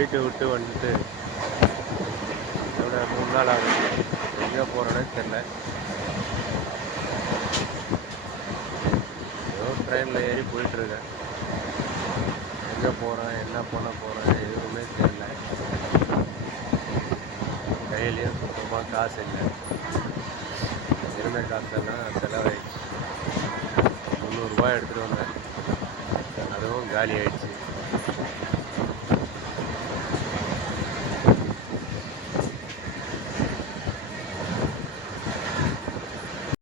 வீட்டை விட்டு வந்துட்டு இதோட 3 நாள் ஆகுது. எங்கே போகிறோன்னே தெரில. ஏதோ ட்ரெயினில் ஏறி போயிட்டுருக்கேன். எங்கே போகிறேன், என்ன பண்ண போகிறேன் எதுவுமே தெரில. கையிலையும் சுத்தமாக காசு இல்லை. இருந்த காசெல்லாம் செலவாயிடுச்சு. 300 ரூபாய் எடுத்துகிட்டு வந்தேன், அதுவும் காலி ஆயிடுச்சு.